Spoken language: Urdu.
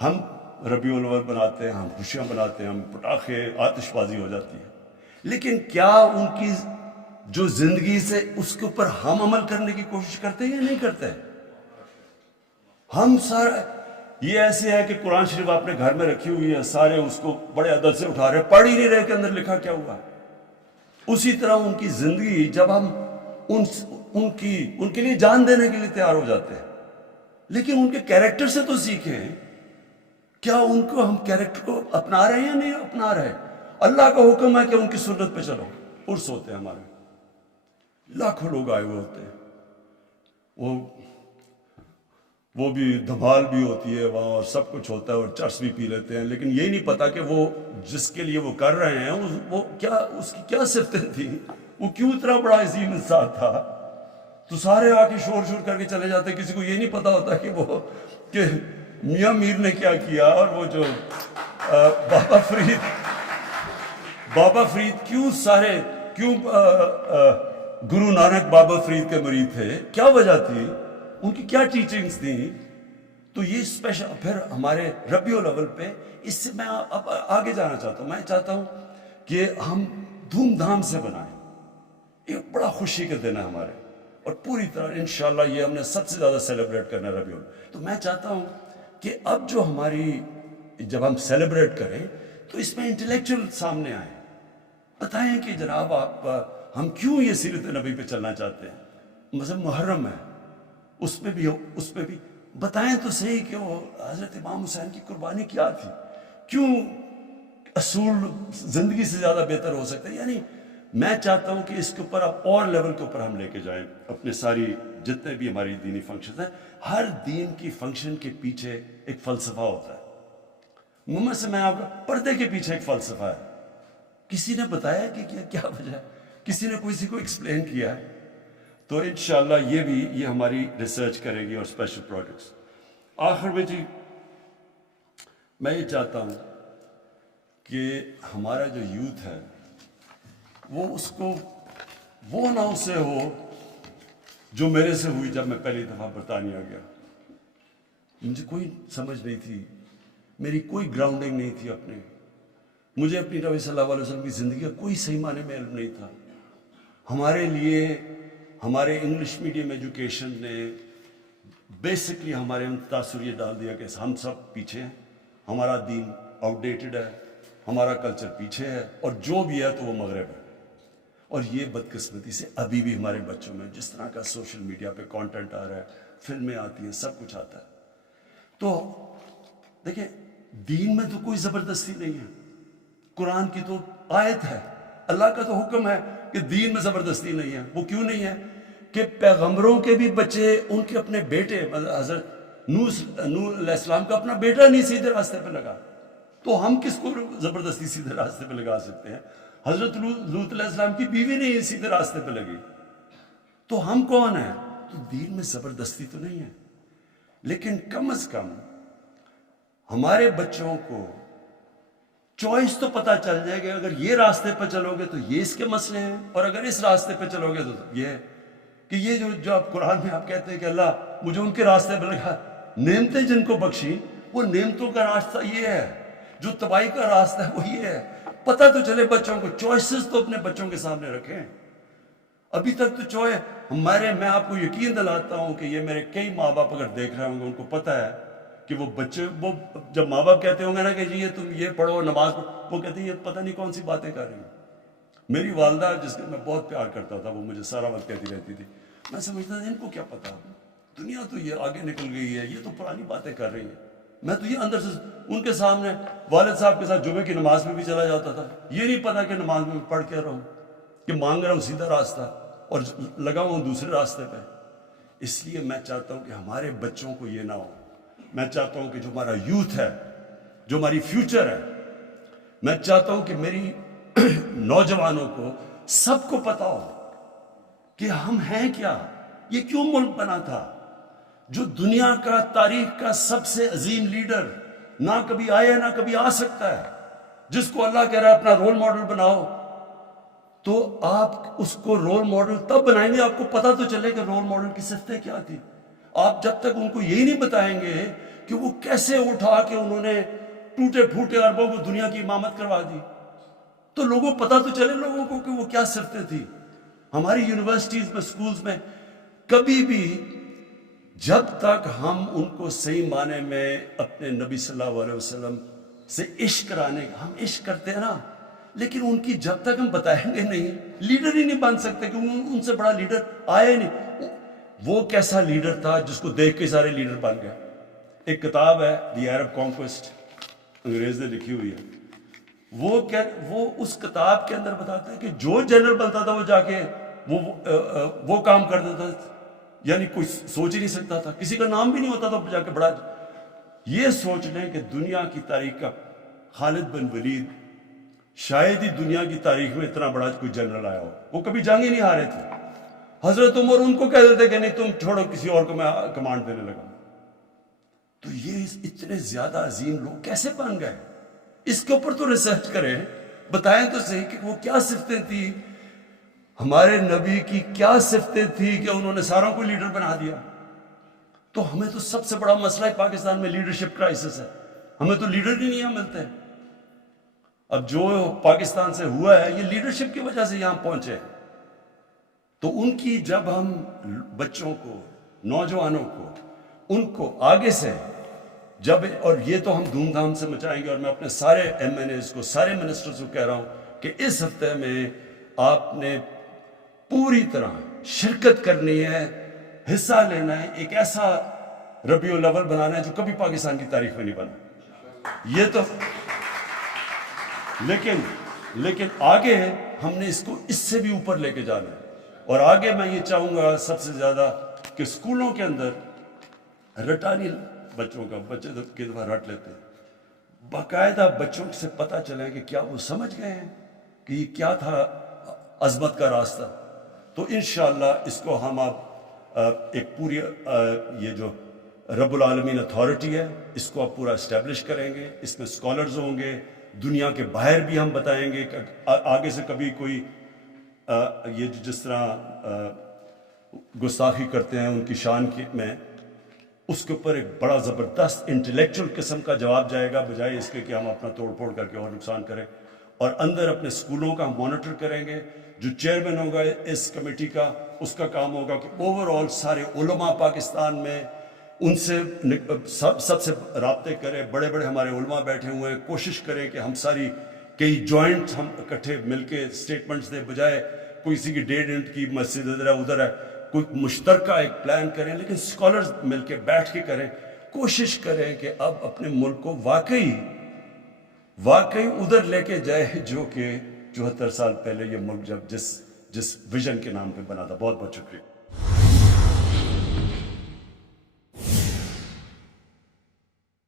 ہم ربیع الاول بناتے ہیں، ہم خوشیاں بناتے ہیں، ہم پٹاخے آتش بازی ہو جاتی ہے، لیکن کیا ان کی جو زندگی سے اس کے اوپر ہم عمل کرنے کی کوشش کرتے ہیں یا نہیں کرتے؟ ہم سارے یہ ایسے ہے کہ قرآن شریف آپ نے گھر میں رکھی ہوئی ہے، سارے اس کو بڑے ادب سے اٹھا رہے، پڑھ ہی نہیں رہے کہ اندر لکھا کیا ہوا۔ اسی طرح ان کی زندگی جب ہم ان کے لیے جان دینے کے لیے تیار ہو جاتے ہیں، لیکن ان کے کیریکٹر سے تو سیکھیں، کیا ان کو ہم کیریکٹر کو اپنا رہے ہیں یا نہیں اپنا رہے؟ اللہ کا حکم ہے کہ ان کی سنت پہ چلو۔ عرس ہوتے ہیں ہمارے، لاکھوں لوگ آئے ہوئے ہوتے ہیں، وہ بھی دھمال بھی ہوتی ہے وہاں اور سب کچھ ہوتا ہے اور چرس بھی پی لیتے ہیں، لیکن یہی نہیں پتا کہ وہ جس کے لیے وہ کر رہے ہیں وہ کیا، اس کی کیا صفتیں تھیں، وہ کیوں اتنا بڑا عظیم انسان تھا۔ تو سارے آ کے شور کر کے چلے جاتے، کسی کو یہ نہیں پتا ہوتا کہ میاں میر نے کیا کیا، اور وہ جو بابا فرید کیوں گرو نانک بابا فرید کے مرید تھے، کیا وجہ تھی، ان کی کیا ٹیچنگز تھیں۔ تو یہ اسپیشل پھر ہمارے ربیع الاول پہ، اس سے میں اب آگے جانا چاہتا ہوں، میں چاہتا ہوں کہ ہم دھوم دھام سے بنائیں، ایک بڑا خوشی کا دن ہے ہمارے، اور پوری طرح انشاءاللہ یہ ہم نے سب سے زیادہ سیلیبریٹ کرنا ہے ربیع الاول۔ تو میں چاہتا ہوں کہ اب جو جب ہم سیلیبریٹ کریں تو اس میں انٹلیکچوئل سامنے آئیں، بتائیں کہ جناب ہم کیوں یہ سیرت نبی پہ چلنا چاہتے ہیں۔ مثلا محرم ہے، اس پہ بھی بتائیں تو صحیح کہ وہ حضرت امام حسین کی قربانی کیا تھی، کیوں اصول زندگی سے زیادہ بہتر ہو سکتا ہے۔ یعنی میں چاہتا ہوں کہ اس کے اوپر آپ اور لیول کے اوپر ہم لے کے جائیں اپنے ساری جتنے بھی ہماری دینی فنکشنز ہیں۔ ہر دین کی فنکشن کے پیچھے ایک فلسفہ ہوتا ہے۔ محمد سے میں آپ کا پردے کے پیچھے ایک فلسفہ ہے، کسی نے بتایا کہ کیا وجہ ہے، کسی نے کسی کو ایکسپلین کیا ہے۔ تو انشاءاللہ یہ ہماری ریسرچ کرے گی اور اسپیشل پروجیکٹس۔ آخر میں جی میں یہ چاہتا ہوں کہ ہمارا جو یوتھ ہے وہ نہ اس سے ہو جو میرے سے ہوئی جب میں پہلی دفعہ برطانیہ گیا۔ مجھے کوئی سمجھ نہیں تھی، میری کوئی گراؤنڈنگ نہیں تھی مجھے اپنی نبی صلی اللہ علیہ وسلم کی زندگی کا کوئی صحیح معنی میں علم نہیں تھا۔ ہمارے لیے ہمارے انگلش میڈیم ایجوکیشن نے بیسکلی ہمارے تاثر یہ ڈال دیا کہ ہم سب پیچھے ہیں، ہمارا دین آؤٹ ڈیٹڈ ہے، ہمارا کلچر پیچھے ہے، اور جو بھی ہے تو وہ مغرب ہے۔ اور یہ بدقسمتی سے ابھی بھی ہمارے بچوں میں جس طرح کا سوشل میڈیا پہ کانٹینٹ آ رہا ہے، فلمیں آتی ہیں، سب کچھ آتا ہے۔ تو دیکھیں دین میں تو کوئی زبردستی نہیں ہے، قرآن کی تو آیت ہے، اللہ کا تو حکم ہے کہ دین میں زبردستی نہیں ہے۔ وہ کیوں نہیں ہے کہ پیغمبروں کے بھی بچے، ان کے اپنے بیٹے، حضرت نوح علیہ السلام کا اپنا بیٹا نہیں سیدھے راستے پہ لگا، تو ہم کس کو زبردستی سیدھے راستے پہ لگا سکتے ہیں؟ حضرت لوط علیہ السلام کی بیوی نہیں سیدھے راستے پہ لگی، تو ہم کون ہیں؟ تو دین میں زبردستی تو نہیں ہے، لیکن کم از کم ہمارے بچوں کو چوائس تو پتہ چل جائے گا، اگر یہ راستے پہ چلو گے تو یہ اس کے مسئلے ہیں، اور اگر اس راستے پہ چلو گے تو یہ ہے کہ یہ جو آپ قرآن میں آپ کہتے ہیں کہ اللہ مجھے ان کے راستے پہ لگا، نعمتیں جن کو بخشی، وہ نعمتوں کا راستہ یہ ہے، جو تباہی کا راستہ ہے وہ یہ ہے۔ پتہ تو چلے بچوں کو، چوائسز تو اپنے بچوں کے سامنے رکھیں۔ ابھی تک تو میں آپ کو یقین دلاتا ہوں کہ یہ میرے کئی ماں باپ اگر دیکھ رہے ہوں گے، ان کو پتہ ہے کہ وہ بچے، وہ جب ماں باپ کہتے ہوں گے نا کہ جی یہ تم یہ پڑھو، نماز پڑھو، وہ کہتے ہیں یہ پتہ نہیں کون سی باتیں کر رہی ہیں۔ میری والدہ جس کو میں بہت پیار کرتا تھا، وہ مجھے سارا وقت کہتی رہتی تھی، میں سمجھتا تھا ان کو کیا پتا، دنیا تو یہ آگے نکل گئی ہے، یہ تو پرانی باتیں کر رہی ہیں۔ میں تو یہ اندر سے ان کے سامنے والد صاحب کے ساتھ جمعے کی نماز میں بھی چلا جاتا تھا، یہ نہیں پتا کہ نماز میں پڑھ کے رہوں، کہ مانگ رہا ہوں سیدھا راستہ اور لگا ہوں دوسرے راستے پہ۔ اس لیے میں چاہتا ہوں کہ ہمارے بچوں کو یہ نہ ہو۔ میں چاہتا ہوں کہ جو ہمارا یوتھ ہے، جو ہماری فیوچر ہے، میں چاہتا ہوں کہ میری نوجوانوں کو سب کو پتا ہو کہ ہم ہیں کیا، یہ کیوں ملک بنا تھا، جو دنیا کا تاریخ کا سب سے عظیم لیڈر نہ کبھی آیا نہ کبھی آ سکتا ہے، جس کو اللہ کہہ رہا ہے اپنا رول ماڈل بناؤ، تو آپ اس کو رول ماڈل تب بنائیں گے آپ کو پتہ تو چلے کہ رول ماڈل کی صفتیں کیا تھی۔ آپ جب تک ان کو یہی نہیں بتائیں گے کہ وہ کیسے اٹھا کے انہوں نے ٹوٹے پھوٹے عربوں کو دنیا کی امامت کروا دی. تو لوگوں پتہ تو چلے لوگوں کو کہ وہ کیا صفتیں تھی. ہماری یونیورسٹیز میں سکولز میں کبھی بھی جب تک ہم ان کو صحیح معنی میں اپنے نبی صلی اللہ علیہ وسلم سے عشق کرانے, ہم عشق کرتے ہیں نا, لیکن ان کی جب تک ہم بتائیں گے نہیں, لیڈر ہی نہیں بن سکتے, کیونکہ ان سے بڑا لیڈر آیا ہی نہیں. وہ کیسا لیڈر تھا جس کو دیکھ کے سارے لیڈر بن گئے. ایک کتاب ہے دی عرب کانکویسٹ, انگریز نے لکھی ہوئی ہے. وہ اس کتاب کے اندر بتاتا ہے کہ جو جنرل بنتا تھا وہ جا کے وہ کام کر دیتا تھا, یعنی کوئی سوچ ہی نہیں سکتا تھا, کسی کا نام بھی نہیں ہوتا تھا جا کے بڑا. یہ سوچ لیں کہ دنیا کی تاریخ کا خالد بن ولید شاید ہی دنیا کی تاریخ میں اتنا بڑا کوئی جنرل آیا ہو. وہ کبھی جنگ ہی نہیں ہارے تھے. حضرت عمر ان کو کہہ دیتے کہ نہیں تم چھوڑو, کسی اور کو میں کمانڈ دینے لگا. تو یہ اتنے زیادہ عظیم لوگ کیسے بن گئے؟ اس کے اوپر تو ریسرچ کریں, بتائیں تو صحیح کہ وہ کیا صفتیں تھیں, ہمارے نبی کی کیا صفتیں تھیں کہ انہوں نے ساروں کو لیڈر بنا دیا. تو ہمیں تو سب سے بڑا مسئلہ ہے پاکستان میں لیڈرشپ کرائسس ہے. ہمیں تو لیڈر ہی نہیں ملتے. اب جو پاکستان سے ہوا ہے یہ لیڈرشپ کی وجہ سے یہاں پہنچے. تو ان کی جب ہم بچوں کو, نوجوانوں کو, ان کو آگے سے جب, اور یہ تو ہم دھوم دھام سے مچائیں گے, اور میں اپنے سارے ایم این ایز کو, سارے منسٹرز کو کہہ رہا ہوں کہ اس ہفتے میں آپ نے پوری طرح شرکت کرنی ہے, حصہ لینا ہے, ایک ایسا ربیع الاول بنانا ہے جو کبھی پاکستان کی تاریخ میں نہیں بنا. یہ تو لیکن آگے ہم نے اس کو اس سے بھی اوپر لے کے جانا ہے. اور آگے میں یہ چاہوں گا سب سے زیادہ کہ اسکولوں کے اندر رٹانی بچوں کا, بچے تو کئی دفعہ رٹ لیتے ہیں, باقاعدہ بچوں سے پتہ چلے کہ کیا وہ سمجھ گئے ہیں کہ یہ کیا تھا عظمت کا راستہ. تو انشاءاللہ اس کو ہم اب ایک پوری یہ جو رب العالمین اتھارٹی ہے اس کو آپ پورا اسٹیبلش کریں گے. اس میں اسکالرز ہوں گے, دنیا کے باہر بھی ہم بتائیں گے کہ آگے سے کبھی کوئی یہ جس طرح گستاخی کرتے ہیں ان کی شان میں, اس کے اوپر ایک بڑا زبردست انٹلیکچوئل قسم کا جواب جائے گا, بجائے اس کے کہ ہم اپنا توڑ پھوڑ کر کے اور نقصان کریں. اور اندر اپنے اسکولوں کا ہم مانیٹر کریں گے. جو چیئرمین ہوگا اس کمیٹی کا, اس کا کام ہوگا کہ اوور آل سارے علماء پاکستان میں ان سے سب سے رابطے کریں. بڑے بڑے ہمارے علماء بیٹھے ہوئے ہیں, کوشش کریں کہ ہم ساری کئی جوائنٹ ہم اکٹھے مل کے اسٹیٹمنٹس دیں, بجائے کوئی کسی کی 1.5 انچ کی مسجد ادھر ہے ادھر ہے, کوئی مشترکہ ایک پلان کریں, لیکن اسکالرز مل کے بیٹھ کے کریں. کوشش کریں کہ اب اپنے ملک کو واقعی ادھر لے کے جائے جو کہ 74 سال پہلے یہ ملک جب جس ویژن کے نام پہ بنا تھا. بہت بہت شکریہ.